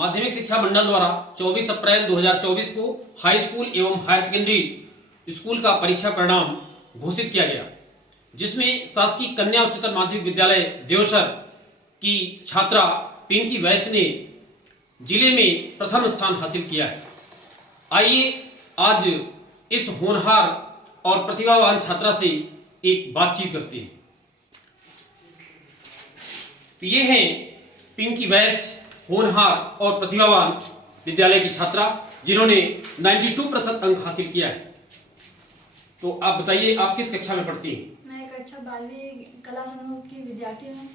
माध्यमिक शिक्षा मंडल द्वारा 24 अप्रैल 2024 को हाई स्कूल एवं हायर सेकेंडरी स्कूल का परीक्षा परिणाम घोषित किया गया, जिसमें शासकीय कन्या उच्चतर माध्यमिक विद्यालय देवसर की छात्रा पिंकी वैश्य ने जिले में प्रथम स्थान हासिल किया है। आइए आज इस होनहार और प्रतिभावान छात्रा से एक बातचीत करते हैं। ये हैं पिंकी वैश्य, होनहार और प्रतिभावान विद्यालय की छात्रा, जिन्होंने 92% अंक हासिल किया है। तो आप बताइए, आप किस कक्षा में पढ़ती हैं? मैं कक्षा 12वीं कला समूह की विद्यार्थी हूँ।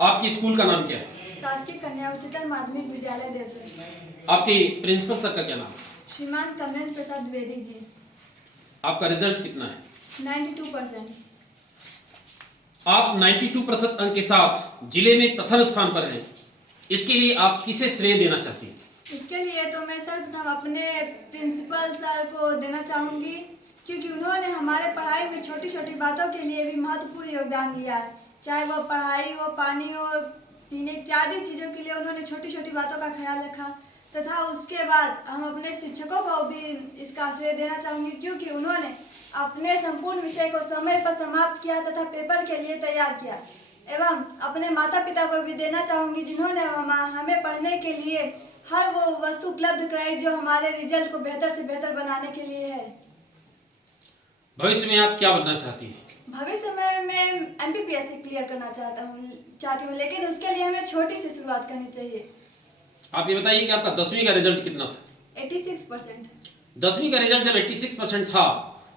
आपकी स्कूल का नाम क्या है? शासकीय कन्या उच्चतर माध्यमिक विद्यालय देवसर। आपके प्रिंसिपल सर का क्या नाम है? श्रीमान कमलेन्द्र प्रसाद द्विवेदी जी। आपका रिजल्ट कितना है? 92%। आप 92% अंक के साथ जिले में प्रथम स्थान पर हैं। इसके लिए आप किसे श्रेय देना चाहती हैं? इसके लिए तो मैं सर्वप्रथम अपने प्रिंसिपल सर को देना चाहूँगी, क्योंकि उन्होंने हमारे पढ़ाई में छोटी छोटी बातों के लिए भी महत्वपूर्ण योगदान दिया है। चाहे वो पढ़ाई हो, पानी हो, पीने इत्यादि चीज़ों के लिए उन्होंने छोटी छोटी बातों का ख्याल रखा। तथा उसके बाद हम अपने शिक्षकों को भी इसका श्रेय देना चाहूँगी, क्योंकि उन्होंने अपने संपूर्ण विषय को समय पर समाप्त किया तथा पेपर के लिए तैयार किया। एवं अपने माता पिता को भी देना चाहूँगी, जिन्होंने हमें पढ़ने के लिए हर वो वस्तु उपलब्ध कराई जो हमारे रिजल्ट को बेहतर से बेहतर बनाने के लिए है। भविष्य में आप क्या बनना चाहती हैं? भविष्य में मैं MPPSC क्लियर करना चाहती हूँ, लेकिन उसके लिए हमें छोटी सी शुरुआत करनी चाहिए। आप ये बताइए कि आपका 10वीं का रिजल्ट कितना था? 86%। 10वीं का रिजल्ट जब 86% था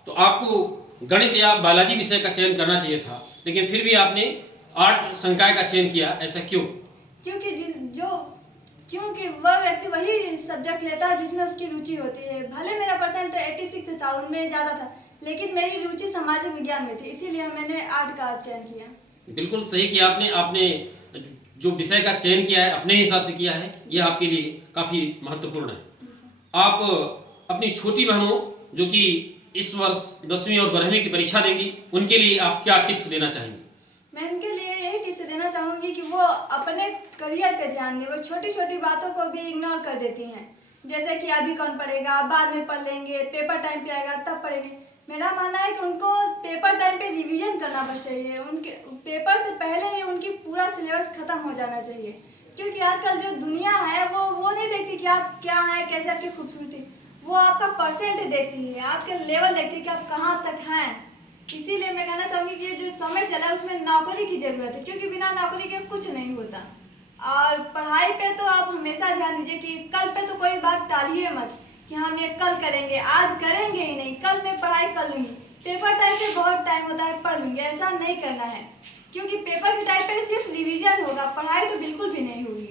तो आपको गणित या बायोलॉजी विषय का चयन करना चाहिए था, लेकिन फिर भी आपने आर्ट संकाय का चयन किया। ऐसा क्यों? क्योंकि वह व्यक्ति वही सब्जेक्ट लेता है जिसमें उसकी रुचि होती है। भले मेरा परसेंट 86 था, उनमें ज़्यादा था, लेकिन मेरी रुचि सामाजिक विज्ञान में थी, इसीलिए मैंने आर्ट का चयन किया। बिल्कुल सही किया आपने जो विषय का चयन किया है अपने हिसाब से किया है, यह आपके लिए काफ़ी महत्वपूर्ण है। आप अपनी छोटी बहनों जो कि इस वर्ष 10वीं और 12वीं की परीक्षा देंगी, उनके लिए आप क्या टिप्स देना चाहेंगे? मैं उनके लिए यही टिप्स देना चाहूँगी कि वो अपने करियर पे ध्यान दें। वो छोटी छोटी बातों को भी इग्नोर कर देती हैं, जैसे कि अभी कौन पढ़ेगा, बाद में पढ़ लेंगे, पेपर टाइम पे आएगा तब पढ़ेंगे। मेरा मानना है कि उनको पेपर टाइम पे रिवीजन करना बस चाहिए। उनके पेपर से पहले ही उनकी पूरा सिलेबस खत्म हो जाना चाहिए, क्योंकि आजकल जो दुनिया है वो नहीं देखती कि आप क्या हैं, कैसे आपकी खूबसूरती, वो आपका परसेंट देखती है, आपके लेवल देखती है कि आप कहाँ तक हैं। इसीलिए मैं कहना चाहूँगी कि जो समय चला है उसमें नौकरी की ज़रूरत है, क्योंकि बिना नौकरी के कुछ नहीं होता। और पढ़ाई पे तो आप हमेशा ध्यान दीजिए कि कल पे तो कोई बात टालिए मत कि हम ये कल करेंगे, आज करेंगे ही नहीं, कल मैं पढ़ाई कर लूँगी, पेपर टाइम पे बहुत टाइम होता है, पढ़ लूँगी, ऐसा नहीं करना है। क्योंकि पेपर के टाइम पे सिर्फ रिवीजन होगा, पढ़ाई तो बिल्कुल भी नहीं होगी।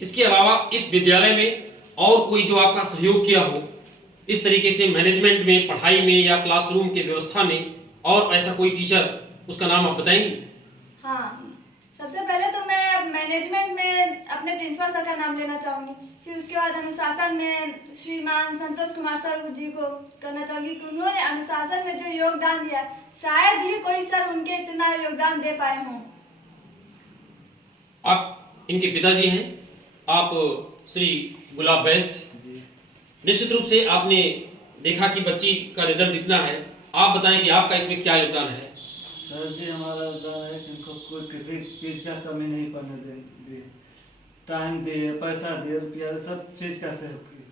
इसके अलावा इस विद्यालय में और कोई जो आपका सहयोग किया हो इस तरीके से मैनेजमेंट में, पढ़ाई में या क्लासरूम के व्यवस्था में, और ऐसा कोई टीचर, उसका नाम आप बताएंगी? हाँ, सबसे पहले तो मैं मैनेजमेंट में अपने प्रिंसिपल सर का नाम लेना चाहूँगी। फिर उसके बाद अनुशासन में श्रीमान संतोष कुमार सर जी को करना चाहूँगी कि उन्होंने अनुशासन में जो योगदान दिया, शायद ही कोई सर उनके इतना योगदान दे पाए हों। आप इनके पिताजी हैं, आप श्री गुलाब वैश्य। निश्चित रूप से आपने देखा कि बच्ची का रिजल्ट इतना है, आप बताएं कि आपका इसमें क्या योगदान है? सर जी, हमारा योगदान है कि इनको कोई किसी चीज़ का कमी नहीं पड़ने दिए, टाइम दिए, पैसा दिए, रुपया, सब चीज़ का सहयोग किए।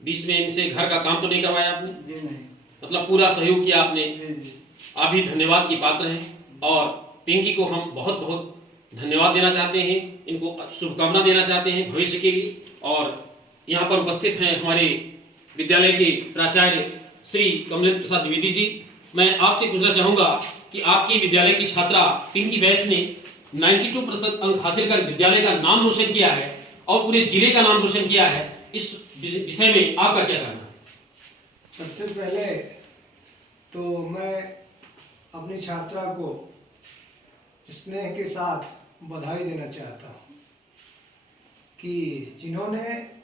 बीच में इनसे घर का काम तो नहीं करवाया आपने? जी नहीं। मतलब पूरा सहयोग किया आपने। जी। आप भी धन्यवाद की पात्र हैं, और पिंकी को हम बहुत बहुत धन्यवाद देना चाहते हैं, इनको शुभकामना देना चाहते हैं भविष्य के लिए। और यहाँ पर उपस्थित हैं हमारे विद्यालय के प्राचार्य श्री कमलेन्द्र प्रसाद द्विवेदी जी। मैं आपसे पूछना चाहूँगा कि आपके विद्यालय की छात्रा पिंकी वैश्य ने 92% अंक हासिल कर विद्यालय का नाम रोशन किया है और पूरे जिले का नाम रोशन किया है, इस विषय में आपका क्या कहना है? सबसे पहले तो मैं अपनी छात्रा को स्नेह के साथ बधाई देना चाहता हूँ कि जिन्होंने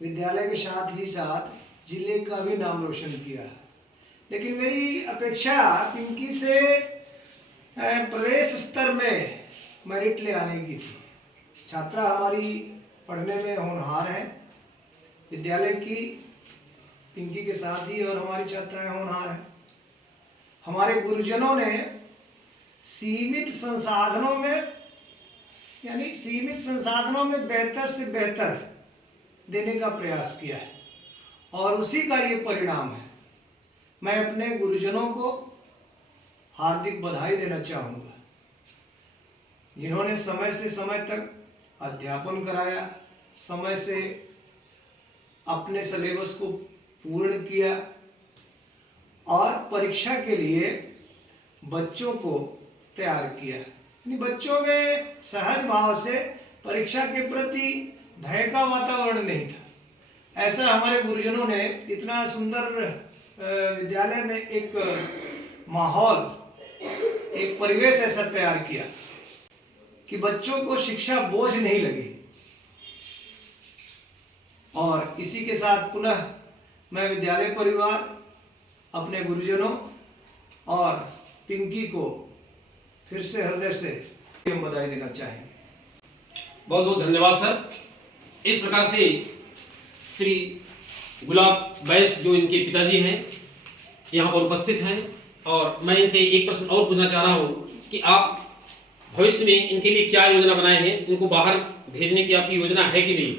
विद्यालय के साथ ही साथ जिले का भी नाम रोशन किया। लेकिन मेरी अपेक्षा पिंकी से प्रदेश स्तर में मेरिट ले आने की थी। छात्रा हमारी पढ़ने में होनहार है, विद्यालय की पिंकी के साथ ही और हमारी छात्राएं होनहार हैं। हमारे गुरुजनों ने सीमित संसाधनों में बेहतर से बेहतर देने का प्रयास किया है और उसी का ये परिणाम है। मैं अपने गुरुजनों को हार्दिक बधाई देना चाहूँगा, जिन्होंने समय से समय तक अध्यापन कराया, समय से अपने सिलेबस को पूर्ण किया और परीक्षा के लिए बच्चों को तैयार किया। यानी बच्चों में सहज भाव से परीक्षा के प्रति भय का वातावरण नहीं था। ऐसा हमारे गुरुजनों ने इतना सुंदर विद्यालय में एक माहौल, एक परिवेश ऐसा तैयार किया कि बच्चों को शिक्षा बोझ नहीं लगी। और इसी के साथ पुनः मैं विद्यालय परिवार, अपने गुरुजनों और पिंकी को फिर से हृदय से बधाई देना चाहेंगे। बहुत बहुत धन्यवाद सर। इस प्रकार से श्री गुलाब बैस जो इनके पिताजी हैं यहाँ पर उपस्थित हैं और मैं इनसे एक प्रश्न और पूछना चाह रहा हूँ कि आप भविष्य में इनके लिए क्या योजना बनाए हैं? इनको बाहर भेजने की आपकी योजना है कि नहीं?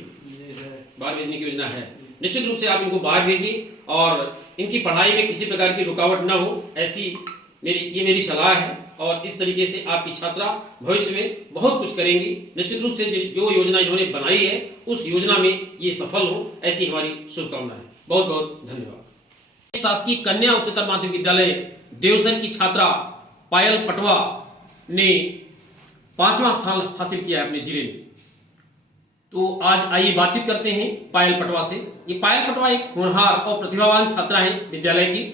बाहर भेजने की योजना है। निश्चित रूप से आप इनको बाहर भेजिए और इनकी पढ़ाई में किसी प्रकार की रुकावट ना हो, ऐसी मेरी सलाह है। और इस तरीके से आपकी छात्रा भविष्य में बहुत कुछ करेंगी। निश्चित रूप से जो योजना इन्होंने बनाई है उस योजना में ये सफल हो, ऐसी हमारी शुभकामनाएं। बहुत बहुत धन्यवाद। शासकीय कन्या उच्चतर माध्यमिक विद्यालय देवसर की छात्रा पायल पटवा ने 5वां स्थान हासिल किया है अपने जिले में। तो आज आइए बातचीत करते हैं पायल पटवा से। ये पायल पटवा एक होनहार और प्रतिभावान छात्रा है विद्यालय की।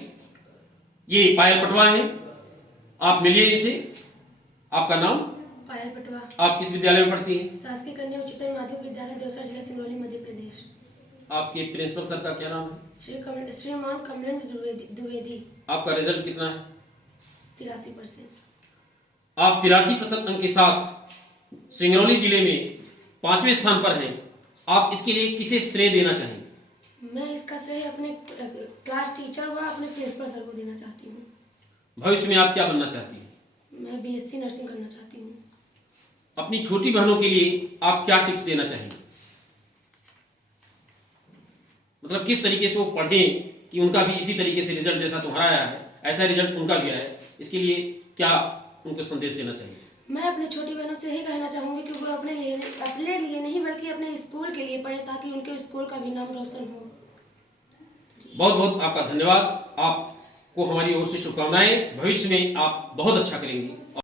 ये पायल पटवा है, आप मिलिए इनसे। आपका नाम? पायल पटवा। आप किस विद्यालय में पढ़ती हैं? शासकीय कन्या उच्चतर माध्यमिक विद्यालय देवसर, जिला सिंगरौली, मध्य प्रदेश। आपके प्रिंसिपल सर का क्या नाम है? श्रीमान कमलेंद्र द्विवेदी। आपका रिजल्ट कितना है? 83%। आप 83% अंक के साथ सिंगरौली जिले में 5वें स्थान पर हैं। आप इसके लिए किसे श्रेय देना चाहेंगे? मैं इसका श्रेय अपने क्लास टीचर व अपने प्रिंसिपल सर को देना चाहती हूँ। भविष्य में आप क्या बनना चाहती हैं? मैं BSc नर्सिंग करना चाहती हूँ। अपनी छोटी बहनों के लिए आप क्या टिप्स देना चाहेंगे? मतलब किस तरीके से वो पढ़ें कि उनका भी इसी तरीके से रिजल्ट जैसा तुम्हारा आया है ऐसा रिजल्ट उनका भी आया है, इसके लिए क्या उनको संदेश देना चाहिए? मैं अपने छोटी बहनों से यही कहना चाहूँगी कि वो अपने लिए नहीं बल्कि अपने स्कूल के लिए पढ़े, ताकि उनके स्कूल का भी नाम रोशन हो। बहुत बहुत आपका धन्यवाद। आपको हमारी ओर से शुभकामनाएं। भविष्य में आप बहुत अच्छा करेंगी।